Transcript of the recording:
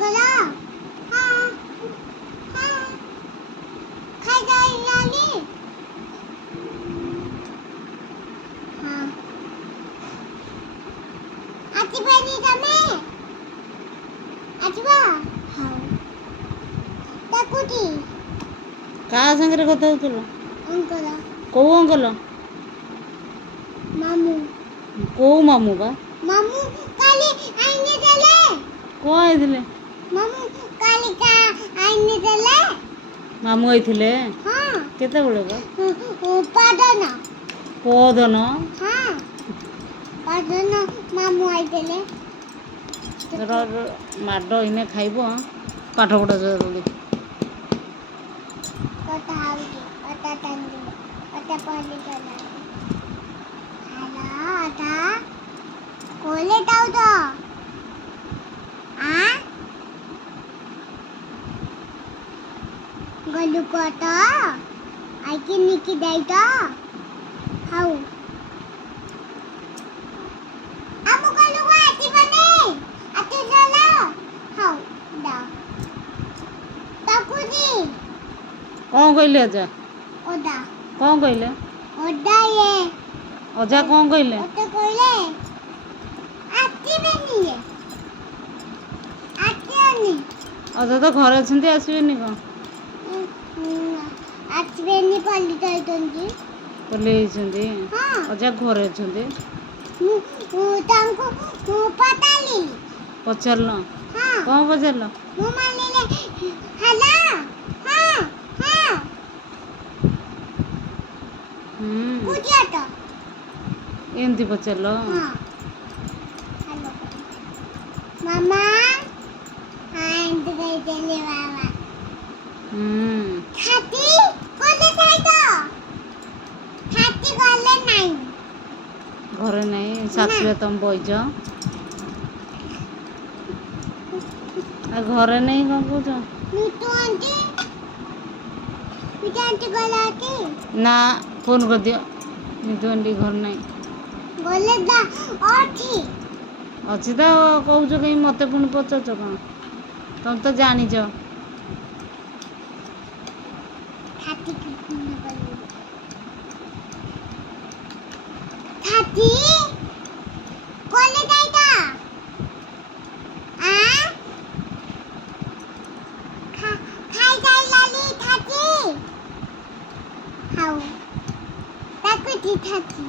গলা হ্যাঁ হ্যাঁ খাই যাই লালি হ্যাঁ আতিবানি তুমি আতিবা হ্যাঁ তাকুটি କାହା ସାଙ୍ଗରେ କଥା ହଉଥିଲ? ଅଙ୍କଲ କୋଉ ଅଙ୍କଲ? ମାମୁଁ କୋଉ ମାମୁଁ ବା? ମାମୁଁ କାଲି ଆଇନେ ଦେଲେ କ'ଣ ହେଇଥିଲେ? ମାମୁଁ କାଲି ଆଇନେ ଦେଲେ ମାମୁଁ ଆଇଥିଲେ? ହଁ କେତେବେଳେ ବା? ପାଦନ ପଅରଦିନ? ହଁ ପାଦନ ମାମୁଁ ଆଇଥିଲେ ମାଡ଼ ଏଇନେ ଖାଇବ ପାଠ ପଢ଼ା ଜରୁରୀ। କଥା ହଉଛି କଥା ତಂದು କଥା ପଢ଼ିକଲା ହ୍ୟାଲୋ ଅଧା କୋଲେ ଯାଉଛ ଗଲୁ କଟ ଆଇକି ନିକି ଦେଇତ ହଉ ଆମ ଗଲୁ ଆସିବନି ଆତି ଜଲ ହଉ ଦା ତାକୁଜି କ'ଣ କହିଲେ ଅଜା? ଓଦା କ'ଣ କହିଲେ? ଓଦା ଇଏ ଅଜା କ'ଣ କହିଲେ? ওটা কইলে আসবেনি আসবেনি ଅଜା ତ ଘରେ ଅଛନ୍ତି ଆସିବେନି କ'ଣ? আসবেনি পালি যাইতନ୍ତି ପଲେଇ ଯାଇଛନ୍ତି? ହଁ ଅଜା ଘରେ ଅଛନ୍ତି? ମୁଁ ତାଙ୍କୁ ପଚାରିଲି ପଚାରିଲ? ହଁ କ'ଣ ପଚାରିଲ? ମୁଁ ମାନିଲେ ହେଲା ହଁ ହଁ ବୁଝିଆଟ ଏମିତି ପଚାରିଲ? ହଁ ହ୍ୟାଲୋ ମାମା ଏମିତି କହିଦେଲି ବାବା ହାତୀ ଗଲେ ଖାଇତ ହାତୀ ଗଲେ ନାଇଁ ଘରେ ନାହିଁ ଶାଶୁରେ ତମେ ବଇଛ ଆଉ ଘରେ ନାହିଁ କ'ଣ କହୁଛ? ମିଟୁ ଆଣ୍ଟି ଗଲେ ଆଣ୍ଟି ନା ଫୋନ୍ କରିଦିଅ ନିତୁ ଆଣ୍ଟି ଘରେ ନାହିଁ ଗଲେ ଦା ଅଛି ଅଛି ତ କହୁଛ କାହିଁ ମୋତେ ପୁଣି ପଚାରୁଛ କ'ଣ? ତମେ ତ ଜାଣିଛ ହାତୀ କି ଫୋନ କରିବି ହାତୀ ଗଲେ ଯାଇତା ଖାଇ ଯାଇ ଲାଲି ହାତୀ হাউ তাকে কি থাকি